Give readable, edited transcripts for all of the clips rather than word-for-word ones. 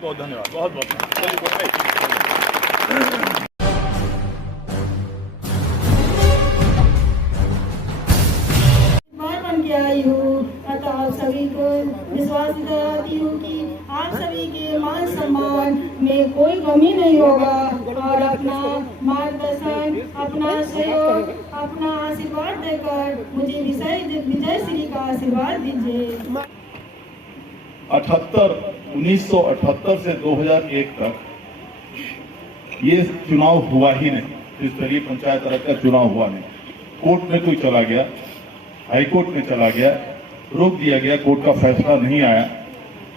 बहुत धन्यवाद, बहुत बहुत बन के आई हूँ, अतः आप सभी को विश्वास दिलाती हूँ कि आप सभी के मान सम्मान में कोई कमी नहीं होगा और अपना मार्गदर्शन, अपना सहयोग, अपना आशीर्वाद देकर मुझे विजय श्री का आशीर्वाद दीजिए। 1978 से 2001 तक ये चुनाव हुआ ही नहीं, त्रिस्तरीय पंचायत राज का चुनाव हुआ नहीं। कोर्ट में कोई चला गया, हाई कोर्ट में चला गया, रोक दिया गया, कोर्ट का फैसला नहीं आया।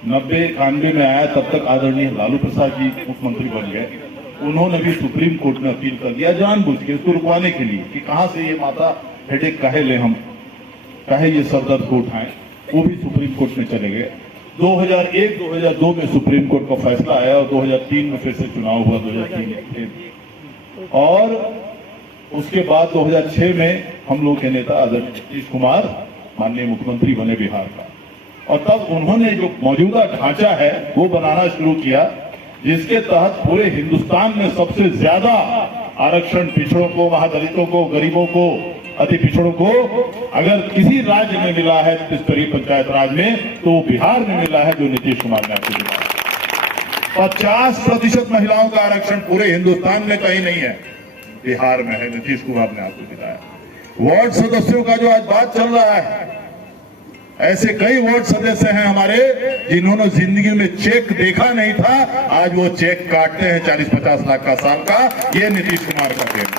90-91 में आया, तब तक आदरणीय लालू प्रसाद जी मुख्यमंत्री बन गए। उन्होंने भी सुप्रीम कोर्ट में अपील कर दिया जानबूझ के इसको रुकवाने के लिए कि कहां से ये माता हेडेक काहे ले, हम काहे ये सरदर्द को उठाएं। वो भी सुप्रीम कोर्ट में चले गए। 2001-2002 में सुप्रीम कोर्ट का फैसला आया और 2003 में फिर से चुनाव हुआ, 2003 और उसके बाद 2006 में हम लोग के नेता आदरणीय नीतीश कुमार माननीय मुख्यमंत्री बने बिहार का, और तब उन्होंने जो मौजूदा ढांचा है वो बनाना शुरू किया, जिसके तहत पूरे हिंदुस्तान में सबसे ज्यादा आरक्षण पिछड़ों को, महादलितों को, गरीबों को, अति पिछड़ों को अगर किसी राज्य में मिला है त्रिस्तरीय पंचायत राज में, तो बिहार में मिला है, जो नीतीश कुमार ने आपको दिलाया। 50% महिलाओं का आरक्षण पूरे हिंदुस्तान में कहीं नहीं है, बिहार में है, नीतीश कुमार ने आपको दिलाया। वार्ड सदस्यों का जो आज बात चल रहा है, ऐसे कई वार्ड सदस्य हैं हमारे जिन्होंने जिंदगी में चेक देखा नहीं था, आज वो चेक काटते हैं 40-50 लाख का साल का। ये नीतीश कुमार का देन।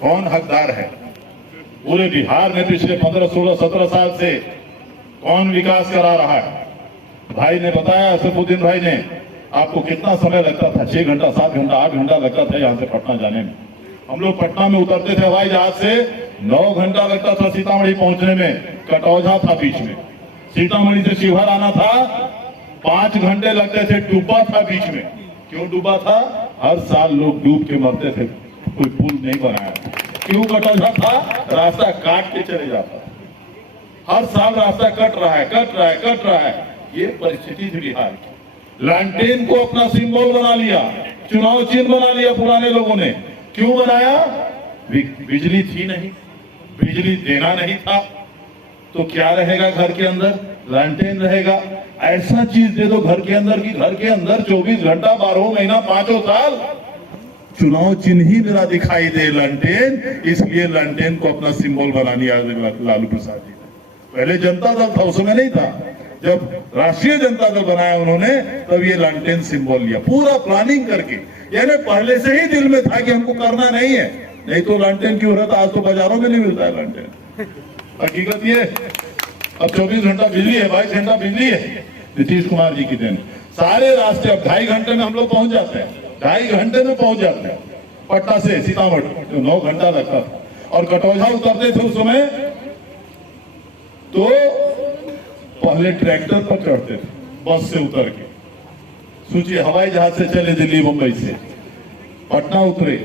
कौन हकदार है? पूरे बिहार में पिछले 15, 16, 17 साल से कौन विकास करा रहा है? भाई ने बताया, सैफुद्दीन भाई ने, आपको कितना समय लगता था? 6 घंटा, 7 घंटा, 8 घंटा लगता था यहाँ से पटना जाने में। हम लोग पटना में उतरते थे हवाई जहाज से, 9 घंटा लगता था सीतामढ़ी पहुंचने में। कटौझा था बीच में। सीतामढ़ी से शिवहर आना था, 5 घंटे लगते थे। डूबा था बीच में। क्यों डूबा था? हर साल लोग डूब के मरते थे, कोई पुल नहीं बनाया। क्यों कटौझा था? रास्ता काट के चले जाता, हर साल रास्ता कट रहा है, कट रहा है, कट रहा है। ये परिस्थिति थी बिहार की। लैंटेन को अपना सिंबल बना लिया, चुनाव चिन्ह बना लिया पुराने लोगों ने। क्यों बनाया? बिजली थी नहीं, बिजली देना नहीं था, तो क्या रहेगा घर के अंदर? लैंटेन रहेगा। ऐसा चीज दे दो घर के अंदर की घर के अंदर 24 घंटा, 12 महीना, 5 साल चुनाव चिन्ह ही मेरा दिखाई दे, लैंटेन। इसलिए लैंटेन को अपना सिंबल बना लिया लालू प्रसाद जी। पहले जनता दल था, उस समय नहीं था। जब राष्ट्रीय जनता दल बनाया उन्होंने, तब ये लैंटेन सिंबल लिया, पूरा प्लानिंग करके। यानी पहले से ही दिल में था कि हमको करना नहीं है, नहीं तो लैंटेन की जरूरत आज तो बाजारों में नहीं मिलता है लैंटेन। हकीकत ये, अब 24 घंटा बिजली है, 22 घंटा बिजली है, नीतीश कुमार जी की देन। सारे रास्ते अब 2.5 घंटे में हम लोग पहुंच जाते हैं, 2.5 घंटे में पहुंच जाते हैं। पटना से सीतामढ़ी 9 घंटा लगता था, और कटौझा उतरते थे उस समय तो पहले ट्रैक्टर पर चढ़ते थे, बस से उतर के। सोचिए, हवाई जहाज से चले दिल्ली मुंबई से, पटना उतरे,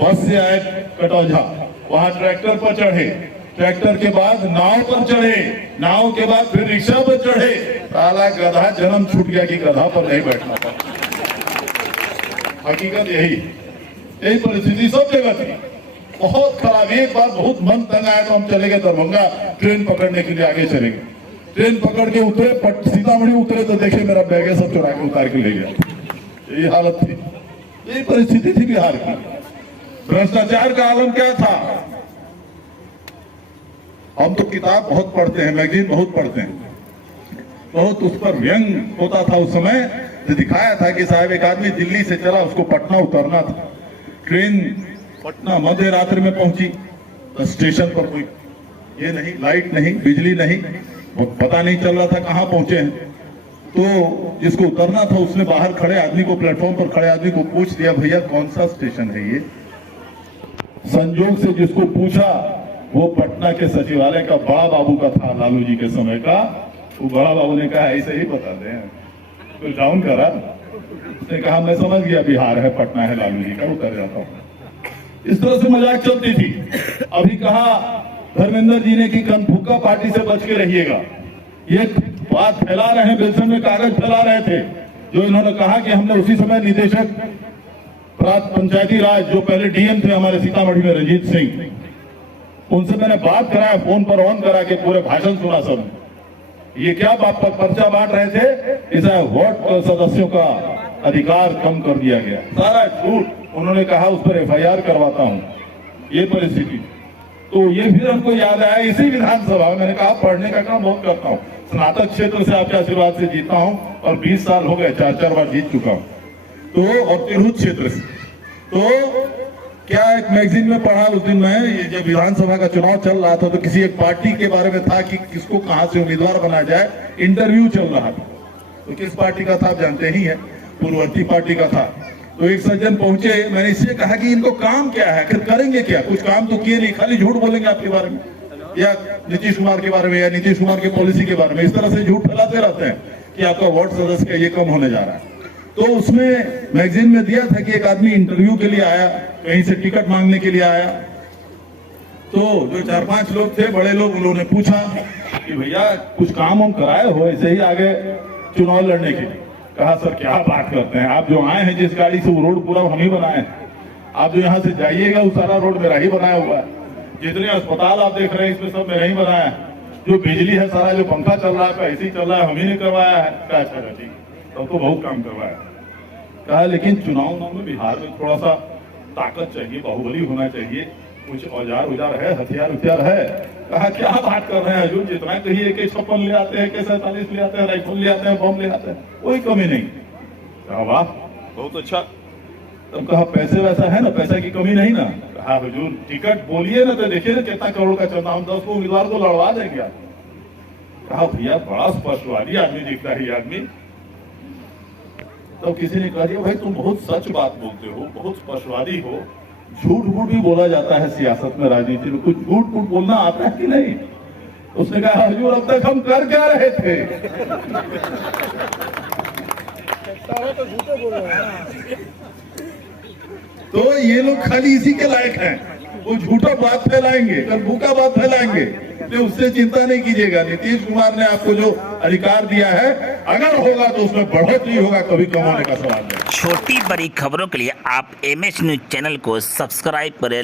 बस से आए कटौझा, वहां ट्रैक्टर पर चढ़े, ट्रैक्टर के बाद नाव पर चढ़े, नाव के बाद फिर रिक्शा पर चढ़े। साला गधा जन्म छूट गया कि गधा पर नहीं बैठना था। हकीकत यही परिस्थिति सब जगह थी, बहुत खराब। एक बार बहुत मन तंग आया तो हम चले गए दरभंगा, ट्रेन पकड़ने के लिए आगे चले गए। ट्रेन पकड़ के उतरे, सीतामढ़ी उतरे तो देखे मेरा बैग है सब चुरा के उतार के ले गया। यही हालत थी, यही परिस्थिति थी बिहार की। भ्रष्टाचार का आलम क्या था? हम तो किताब बहुत पढ़ते हैं, मैगजीन बहुत पढ़ते हैं, बहुत उस पर व्यंग होता था उस समय। तो दिखाया था कि साहब एक आदमी दिल्ली से चला, उसको पटना उतरना था। ट्रेन पटना मध्य रात्रि में पहुंची, तो स्टेशन पर कोई ये नहीं, लाइट नहीं, बिजली नहीं, पता नहीं चल रहा था कहां पहुंचे हैं। तो जिसको उतरना था उसने बाहर खड़े आदमी को, प्लेटफॉर्म पर खड़े आदमी को पूछ दिया, भैया कौन सा स्टेशन है ये? संजोग से जिसको पूछा वो पटना के सचिवालय का बड़ा बाबू का था, लालू जी के समय का। वो बड़ा बाबू ने कहा ऐसे ही बता दें, तो डाउन करा। उसने कहा मैं समझ गया बिहार है, पटना है, लालू जी का, उतर जाता हूँ। इस तरह से मजाक चलती थी। अभी कहा धर्मेंद्र जी ने कि कनफुक्का पार्टी से बच के रहिएगा, ये बात फैला रहे हैं, बेलसन में कागज फैला रहे थे। जो इन्होंने कहा कि हमने उसी समय निदेशक पंचायती राज जो पहले डीएम थे हमारे सीतामढ़ी में रंजीत सिंह, उनसे मैंने बात कराया, फोन पर ऑन करा के पूरे भाषण सुना सब। ये क्या पर्चा बांट रहे थे, इसे वार्ड सदस्यों का अधिकार कम कर दिया गया, सारा झूठ। उन्होंने कहा उस पर एफआईआर करवाता हूं, ये परिस्थिति। तो ये फिर हमको याद आया इसी विधानसभा में, मैंने कहा पढ़ने का काम बहुत करता हूं, स्नातक क्षेत्र से आपके आशीर्वाद से जीता हूं और 20 साल हो गए, 4 बार जीत चुका हूं। तो और तिरहुत क्षेत्र से, तो क्या एक मैगजीन में पढ़ा उस दिन मैं, ये जब विधानसभा का चुनाव चल रहा था तो किसी एक पार्टी के बारे में था कि किसको कहां से उम्मीदवार बनाया जाए, इंटरव्यू चल रहा था। तो किस पार्टी का था आप जानते ही हैं, पूर्ववर्ती पार्टी का था। तो एक सज्जन पहुंचे, मैंने इससे कहा कि इनको काम क्या है, आखिर करेंगे क्या, कुछ काम तो किए नहीं, खाली झूठ बोलेंगे आपके बारे में या नीतीश कुमार के बारे में या नीतीश कुमार की पॉलिसी के बारे में, इस तरह से झूठ फैलाते रहते हैं कि आपका वार्ड सदस्य का ये कम होने जा रहा है। तो उसमें मैगजीन में दिया था कि एक आदमी इंटरव्यू के लिए आया, कहीं से टिकट मांगने के लिए आया। तो जो 4-5 लोग थे बड़े लोग, उन्होंने पूछा कि भैया कुछ काम हम कराए हो ऐसे ही आगे चुनाव लड़ने के लिए। कहा सर क्या बात करते हैं, आप जो आए हैं जिस गाड़ी से वो रोड पूरा हम ही बनाए हैं, आप जो यहाँ से जाइएगा वो सारा रोड मेरा ही बनाया हुआ है, जितने अस्पताल आप देख रहे हैं इसमें सब मेरा ही बनाया है, जो बिजली है सारा जो पंखा चल रहा है ऐसे ही चल रहा है, हम ही ने करवाया है। क्या अच्छा ठीक, तब तो बहुत काम करवाया। कहा लेकिन चुनाव में बिहार में थोड़ा सा ताकत चाहिए, बाहुबली होना चाहिए, कुछ औजार है, हथियार है। कहा क्या बात कर रहे हैं हजूर, जितना कहिए AK-56 ले आते हैं, AK-47 ले आते हैं, राइफल ले आते हैं, बम ले आते हैं, कोई कमी नहीं। कहा वाह बहुत अच्छा। तब कहा पैसे वैसा है ना, पैसा की कमी नहीं ना। कहा हजूर टिकट बोलिए ना तो देखिए ना कितना करोड़ का चलता, हम 10 को उम्मीदवार को लड़वा देंगे। कहा भैया बड़ा स्पष्टवादी आदमी दिखता है ये आदमी। तो किसी ने कहा दिया भाई तुम बहुत सच बात बोलते हो, बहुत स्पष्टवादी हो, झूठ भी बोला जाता है सियासत में, राजनीति में, कुछ झूठ बोलना आता है कि नहीं। उसने कहा हजूर अब तक हम कर क्या रहे थे। तो झूठे बोल रहे हैं। तो ये लोग खाली इसी के लायक हैं, वो झूठा बात फैलाएंगे, कल भूखा बात फैलाएंगे, तो उससे चिंता नहीं कीजिएगा। नीतीश कुमार ने आपको जो अधिकार दिया है, अगर होगा तो उसमें बढ़ोतरी होगा, कभी कम होने का सवाल नहीं। छोटी बड़ी खबरों के लिए आप MS न्यूज चैनल को सब्सक्राइब करें।